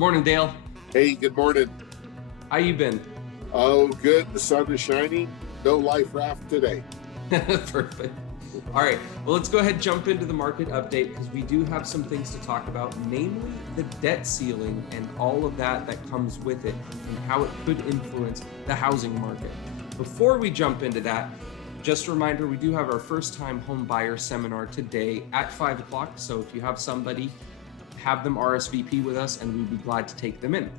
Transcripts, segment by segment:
Morning, Dale. Hey, good morning. How you been? Oh, good. The sun is shining. No life raft today. Perfect. All right. Well, let's go ahead and jump into the market update because we do have some things to talk about, namely the debt ceiling and all of that comes with it and how it could influence the housing market. Before we jump into that, just a reminder, we do have our first time home buyer seminar today at 5 o'clock. So if you have somebody, have them RSVP with us and we'd be glad to take them in.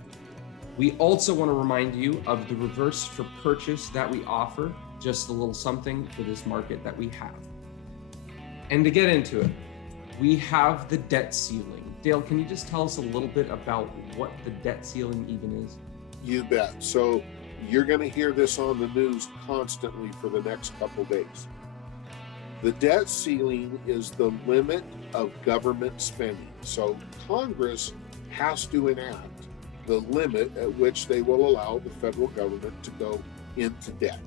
We also want to remind you of the reverse for purchase that we offer, just a little something for this market that we have. And to get into it, we have the debt ceiling. Dale, can you just tell us a little bit about what the debt ceiling even is? You bet. So you're going to hear this on the news constantly for the next couple days. The debt ceiling is the limit of government spending. So Congress has to enact the limit at which they will allow the federal government to go into debt.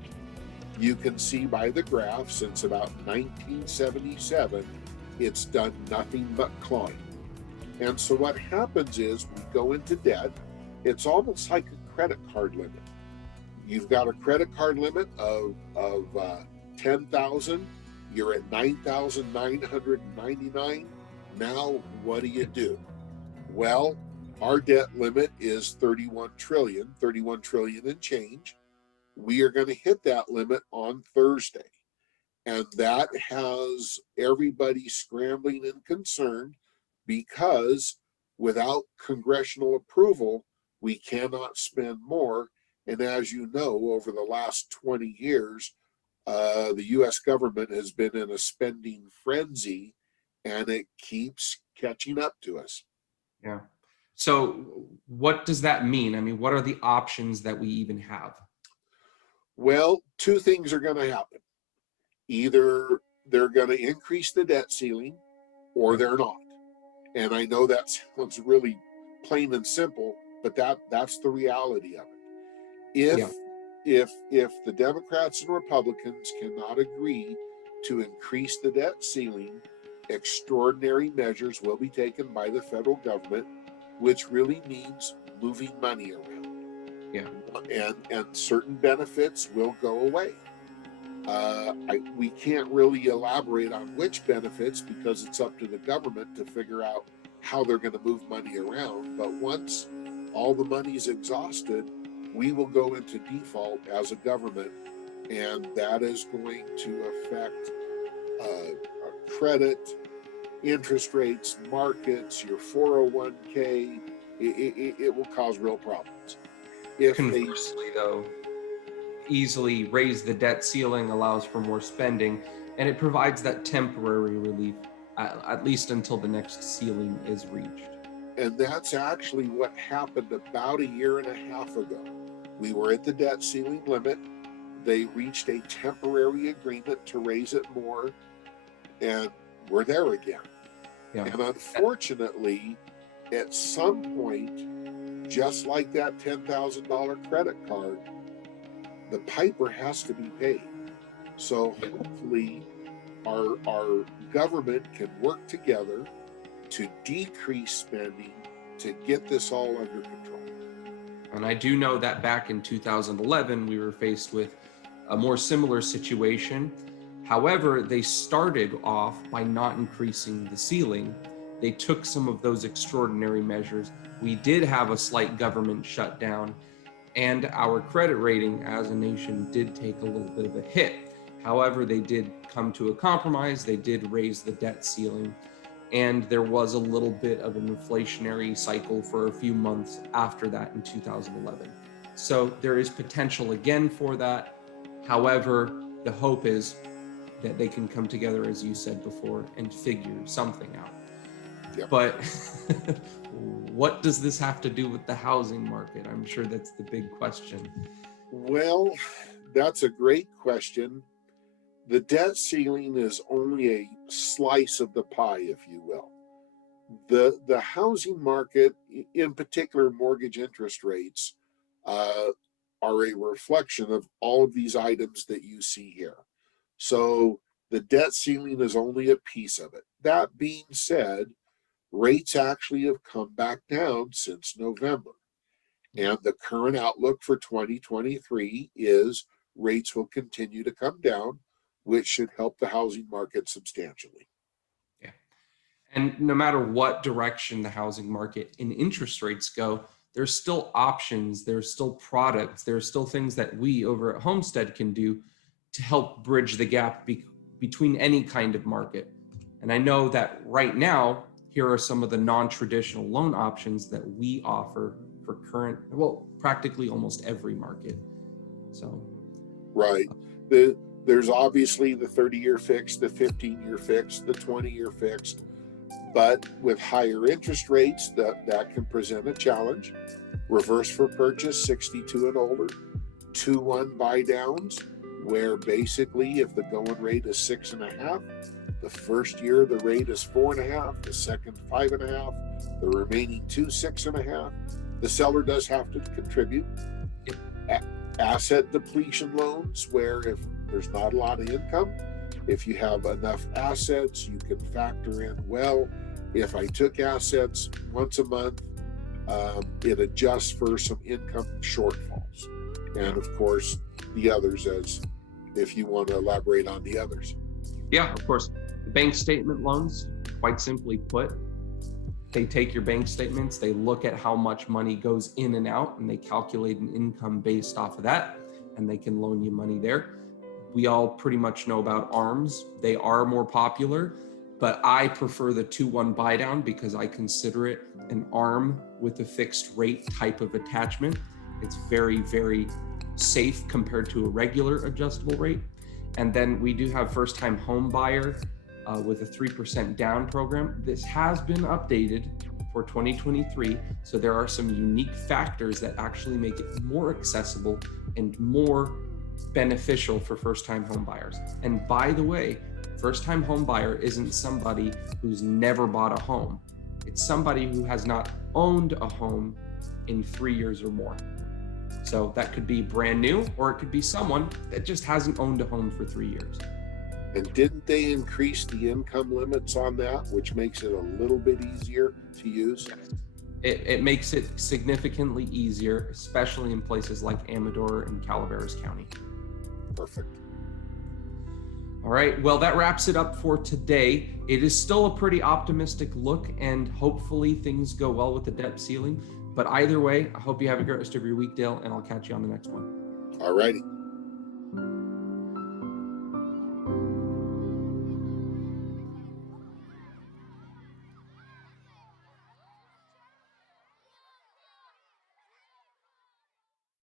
You can see by the graph, since about 1977, it's done nothing but climb. And so what happens is we go into debt. It's almost like a credit card limit. You've got a credit card limit of 10,000. You're at 9,999. Now, what do? Well, our debt limit is 31 trillion and change. We are going to hit that limit on Thursday. And that has everybody scrambling and concerned because without congressional approval, we cannot spend more. And as you know, over the last 20 years, the US government has been in a spending frenzy and it keeps catching up to us. Yeah. So what does that mean? I mean, what are the options that we even have? Well, two things are going to happen. Either they're going to increase the debt ceiling or they're not. And I know that sounds really plain and simple, but that's the reality of it. If the Democrats and Republicans cannot agree to increase the debt ceiling, extraordinary measures will be taken by the federal government, which really means moving money around. Yeah. And certain benefits will go away. We can't really elaborate on which benefits because it's up to the government to figure out how they're going to move money around. But once all the money is exhausted, we will go into default as a government, and that is going to affect credit, interest rates, markets, your 401k. It will cause real problems. Conversely, though, easily raise the debt ceiling allows for more spending, and it provides that temporary relief, at least until the next ceiling is reached. And that's actually what happened about a year and a half ago. We were at the debt ceiling limit. They reached a temporary agreement to raise it more, and we're there again. Yeah. And unfortunately, at some point, just like that $10,000 credit card, the piper has to be paid. So hopefully our government can work together to decrease spending to get this all under control. And I do know that back in 2011, we were faced with a more similar situation. However, they started off by not increasing the ceiling. They took some of those extraordinary measures. We did have a slight government shutdown, and our credit rating as a nation did take a little bit of a hit. However, they did come to a compromise. They did raise the debt ceiling, and there was a little bit of an inflationary cycle for a few months after that in 2011. So there is potential again for that. However, the hope is that they can come together, as you said before, and figure something out. Yep. But what does this have to do with the housing market? I'm sure that's the big question. Well, that's a great question. The debt ceiling is only a slice of the pie, if you will. The housing market, in particular mortgage interest rates, are a reflection of all of these items that you see here. So the debt ceiling is only a piece of it. That being said, Rates actually have come back down since November. And the current outlook for 2023 is rates will continue to come down, which should help the housing market substantially. Yeah. And no matter what direction the housing market and interest rates go, there's still options, there's still products, there's still things that we over at Homestead can do to help bridge the gap between any kind of market. And I know that right now, here are some of the non-traditional loan options that we offer for current, well, practically almost every market. So, Right. There's obviously the 30-year fixed, the 15-year fixed, the 20-year fixed, but with higher interest rates, that can present a challenge. Reverse for purchase, 62 and older, 2-1 buy downs, where basically if the going rate is 6.5, the first year the rate is 4.5, the second 5.5, the remaining two 6.5. The seller does have to contribute. Asset depletion loans, where if there's not a lot of income, if you have enough assets, you can factor in, well, if I took assets once a month, it adjusts for some income shortfalls. And of course, the others, as if you want to elaborate on the others. yeah, of course, the bank statement loans, quite simply put, they take your bank statements, they look at how much money goes in and out, and they calculate an income based off of that, and they can loan you money there. We all pretty much know about ARMs. They are more popular, but I prefer the 2-1 buy down because I consider it an ARM with a fixed rate type of attachment. It's very, very safe compared to a regular adjustable rate. And then we do have first time home buyer with a 3% down program. This has been updated for 2023. So there are some unique factors that actually make it more accessible and more beneficial for first-time home buyers. And by the way, first-time home buyer isn't somebody who's never bought a home. It's somebody who has not owned a home in 3 years or more. So that could be brand new, or it could be someone that just hasn't owned a home for 3 years. And didn't they increase the income limits on that, which makes it a little bit easier to use? It makes it significantly easier, especially in places like Amador and Calaveras County. Perfect. All right, well, that wraps it up for today. It is still a pretty optimistic look, and hopefully things go well with the debt ceiling. But either way, I hope you have a great rest of your week, Dale, and I'll catch you on the next one. All righty.